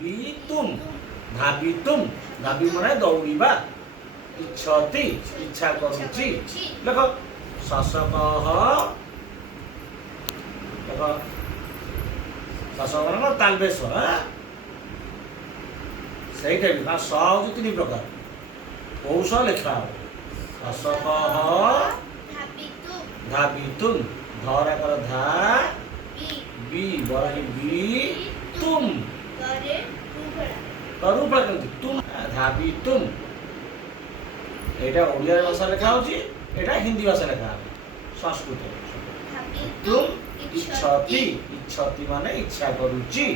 धावितुम धावितुम धावि माने दौड़िबा इच्छति इच्छा करूची देखो शशकः देखो शशक माने तालबेश्वर ସେଇଟା ବି ସ ହେଉଛି ତିନି ପ୍ରକାର କୋଉ ସ ଲେଖା ହେବ ଶଶକः धावितुम ଧରା କର ଧା ବି ବରକି ବି ତୁମ କରୁ ପ୍ରକୃତି ତୁମ धावितुम ଏଇଟା ଓଡ଼ିଆ ଭାଷା ଲେଖା ହେଉଛି ଏଇଟା ହିନ୍ଦୀ ଭାଷା ଲେଖା ହେବ ସଂସ୍କୃତ ତୁମ ଇଚ୍ଛତି ଇଚ୍ଛତି ମାନେ ଇଚ୍ଛା କରୁଛି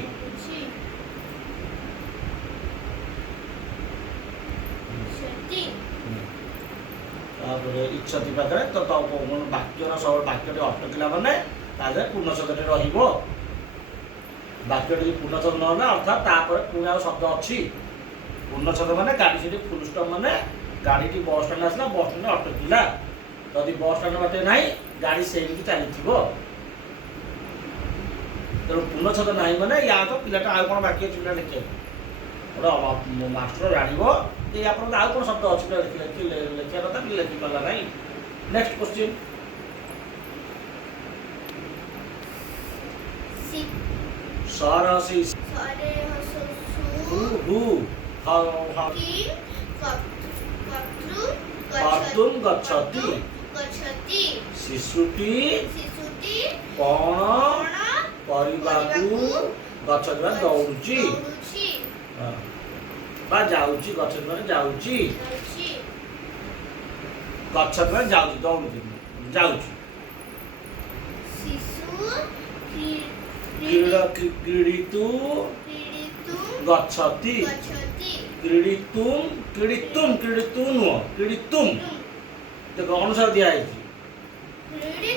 ତାପରେ ଇଚ୍ଛତି ପାଖରେ ତ ବାକ୍ୟର ସବୁ ବାକ୍ୟଟି ଅଟକିଲା ମାନେ ତା ଦେହରେ ପୂର୍ଣ୍ଣଛେଦଟି ରହିବ ବାକ୍ୟଟି ପୂର୍ଣ୍ଣଛେଦ ନହେଲେ ଅର୍ଥାତ୍ ତାପରେ ପୁଣି ଆଉ ଶବ୍ଦ ଅଛି ପୂର୍ଣ୍ଣଛେଦ ମାନେ ଗାଡ଼ି ସେଠି ଫୁଲ ଷ୍ଟପ୍ ମାନେ ଗାଡ଼ିଟି ବସ୍ ଷ୍ଟାଣ୍ଡ ଆସିଲା ବସ୍ ଷ୍ଟାଣ୍ଡରେ ଅଟକିଲା ଯଦି ବସ୍ ଷ୍ଟାଣ୍ଡ ବାଟେ ନାହିଁ ଗାଡ଼ି ସେଇଠି ଚାଲିଥିବ ତେଣୁ ପୂର୍ଣ୍ଣଛେଦ ନାହିଁ ମାନେ ୟା ତ ପିଲାଟା ଆଉ କ'ଣ ବାକ୍ୟ ଅଛି ପିଲା ଲେଖିବାକୁ ଗୋଟେ ମାଷ୍ଟର ଜାଣିବ ଯେ ଆପଣଙ୍କର ଆଉ କ'ଣ ଶବ୍ଦ ଅଛି ଲେଖିବା କଥା ପିଲା ଲେଖିପାରିଲା ନାହିଁ ନେକ୍ସଟ କ୍ୱେଶ୍ଚିନ୍ ସରସି କର୍ତ୍ତୁମ ଗଚ୍ଛତି ଶିଶୁଟି କ'ଣ କରିବାକୁ ଗଚ୍ଛତି ମାନେ ଦୌଡ଼ୁଛି ବା ଯାଉଛି ଗଚ୍ଛତି ମାନେ ଯାଉଛି ଗଚ୍ଛତି ମାନେ ଯାଉଛି ଦୌଡ଼ୁଛି ଯାଉଛି କ୍ରୀଡ଼ିତୁ ଗଚ୍ଛତି କ୍ରୀଡ଼ିତୁମ କ୍ରୀଡ଼ିତୁମ ନୁହଁ କ୍ରୀଡ଼ିତୁମ ଦେଖ ଅନୁସାର ଦିଆହେଇଛି